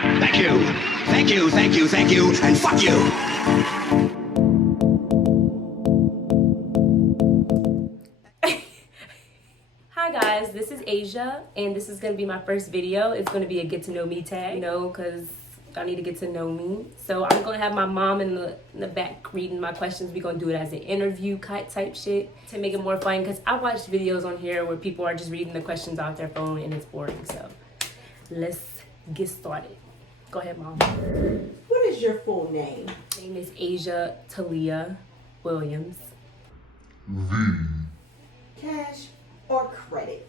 Thank you. Thank you, thank you, thank you, and fuck you. Hi guys, this is Asia, and this is going to be my first video. It's going to be a get to know me tag, because y'all need to get to know me. So I'm going to have my mom in the back reading my questions. We're going to do it as an interview type shit to make it more fun, because I watched videos on here where people are just reading the questions off their phone and it's boring. So let's get started. Go ahead, Mom. What is your full name? My name is Asia Talia Williams. Cash or credit?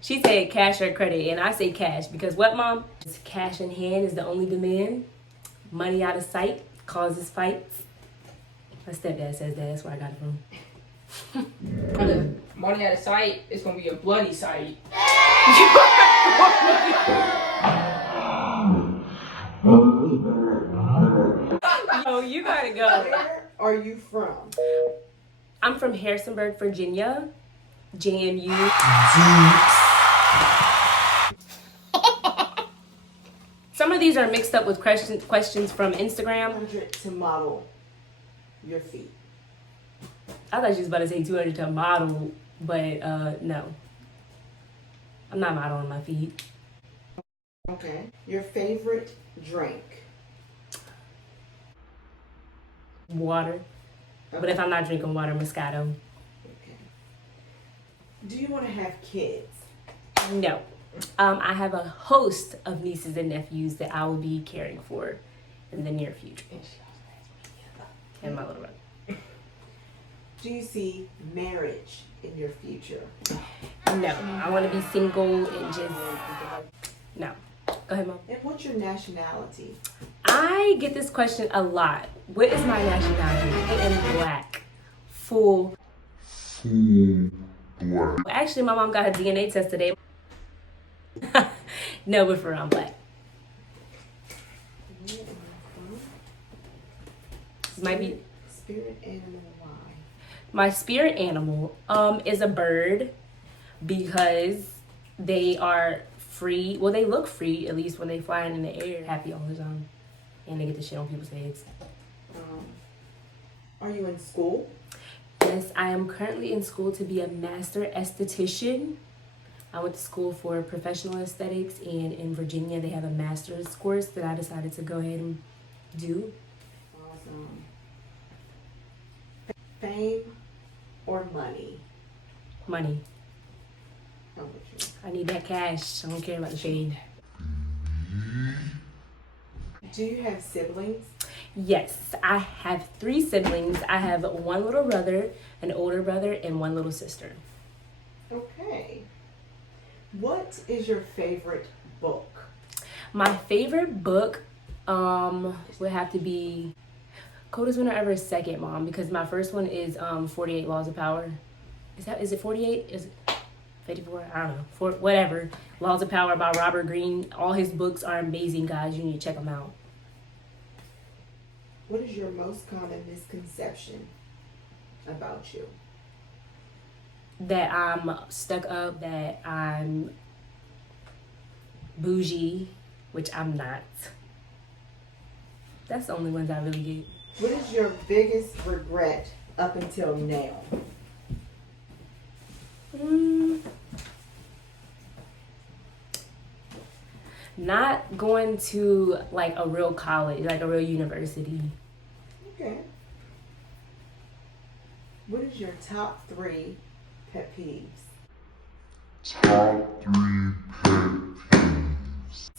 She said cash or credit, and I say cash because what, Mom? Cash in hand is the only demand. Money out of sight causes fights. My stepdad says that. That's where I got it from. Money out of sight, it's gonna be a bloody sight. Oh, you gotta go. Where are you from? I'm from Harrisonburg, Virginia. JMU. Some of these are mixed up with questions from Instagram. 100 to model your feet. I thought she was about to say 200 to model, but no. I'm not modeling my feet. Okay. Your favorite drink? Water. But if I'm not drinking water, Moscato. Okay. Do you want to have kids? No. I have a host of nieces and nephews that I will be caring for in the near future. And my little brother. Do you see marriage in your future? No. I want to be single and just... No. Go ahead, Mom. And what's your nationality? I get this question a lot. What is my nationality? I am black. Full black. Actually, my mom got her DNA test today. No, but for real, I'm black. Might be Spirit animal, why? my spirit animal is a bird because they are free. Well, they look free, at least when they flying in the air. Happy all the time. And they get the shit on people's heads. Are you in school? Yes, I am currently in school to be a master esthetician. I went to school for professional aesthetics, and in Virginia they have a master's course that I decided to go ahead and do. Awesome. Fame or money? Money. How about you? I need that cash. I don't care about the shade. Do you have siblings? Yes, I have 3 siblings. I have one little brother, an older brother, and one little sister. Okay. What is your favorite book? My favorite book would have to be Coldest Winter Ever Second, Mom, because my first one is 48 Laws of Power. Is it 48? Is it 54? I don't know. Whatever. Laws of Power by Robert Greene. All his books are amazing, guys. You need to check them out. What is your most common misconception about you? That I'm stuck up, that I'm bougie, which I'm not. That's the only ones I really get. What is your biggest regret up until now? Not going to like a real college, like a real university. Okay. What is your top 3 pet peeves? Top 3 pet peeves.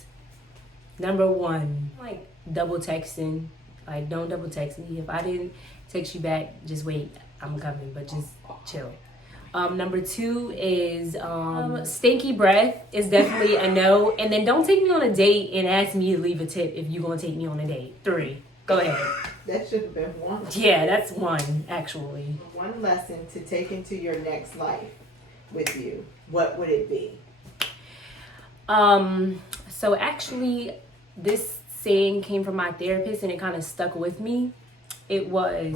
Number 1, like double texting. Like, don't double text me. If I didn't text you back, just wait. I'm coming, but just chill. Number 2 is stinky breath is definitely a no. And then don't take me on a date and ask me to leave a tip if you're going to take me on a date. 3. Go ahead. That should have been 1. Yeah, that's 1, actually. 1 lesson to take into your next life with you. What would it be? So actually, this saying came from my therapist and it kind of stuck with me. It was,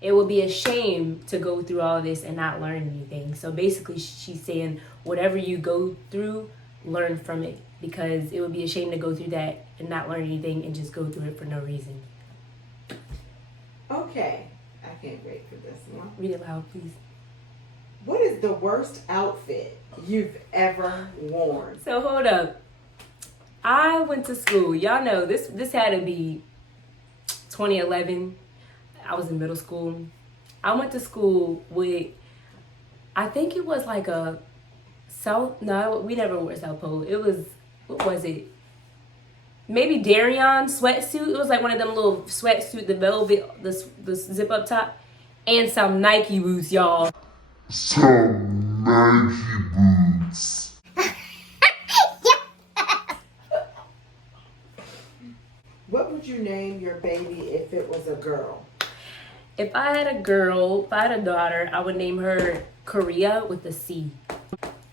it would be a shame to go through all of this and not learn anything. So basically she's saying whatever you go through, learn from it because it would be a shame to go through that and not learn anything and just go through it for no reason. Okay, I can't wait for this one. Read it loud, please. What is the worst outfit you've ever worn? So hold up. I went to school. Y'all know this had to be 2011. I was in middle school. I went to school with, I think it was like a we never wore South Pole. It was, what was it? Maybe Darien sweatsuit. It was like one of them little sweatsuit, the velvet, the zip up top, and some Nike boots, y'all. Some Nike boots. What would you name your baby if it was a girl? If I had a daughter, I would name her Korea with a C.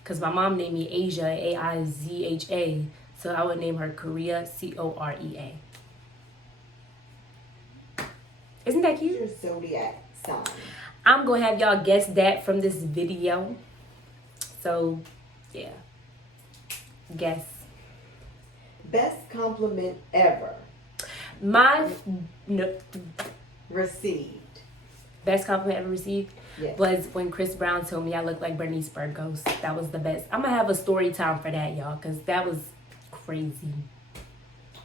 Because my mom named me Asia, Aizha. So I would name her Korea, Corea. Isn't that What's cute? your zodiac sign? I'm going to have y'all guess that from this video. So, yeah. Guess. Best compliment ever No, received. best compliment ever received Yes. was when Chris Brown told me I look like Bernice Burgos. That was the best. I'm going to have a story time for that, y'all, because that was crazy.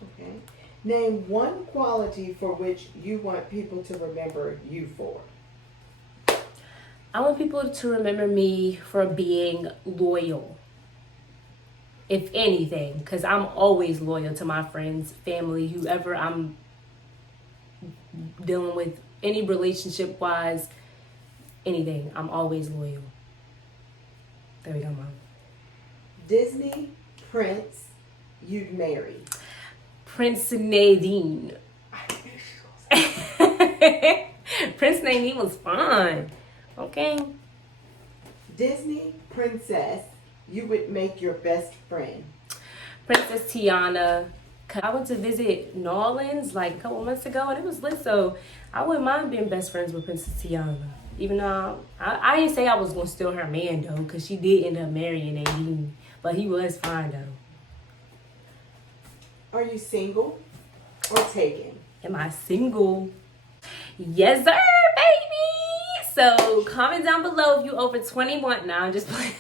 Okay. Name one quality for which you want people to remember you for. I want people to remember me for being loyal. If anything, because I'm always loyal to my friends, family, whoever I'm dealing with, any relationship wise, anything. I'm always loyal. There we go, Mom. Disney prince you'd marry. Prince Nadine. Prince Nadine was fun. Okay. Disney princess you would make your best friend. Princess Tiana. I went to visit New Orleans like a couple months ago and it was lit, so I wouldn't mind being best friends with Princess Tiana. Even though I didn't say I was going to steal her man though, because she did end up marrying Nadine, but he was fine though. Are you single or taken? Am I single? Yes, sir, baby. So comment down below if you over 21. Now I'm just playing.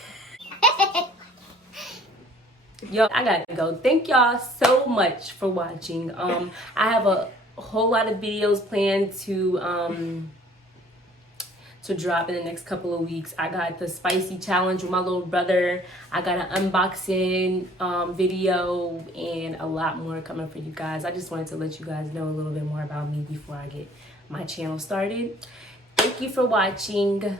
Yo, I gotta go. Thank y'all so much for watching. I have a whole lot of videos planned to drop in the next couple of weeks. I got the spicy challenge with my little brother. I got an unboxing video and a lot more coming for you guys. I just wanted to let you guys know a little bit more about me before I get my channel started. Thank you for watching.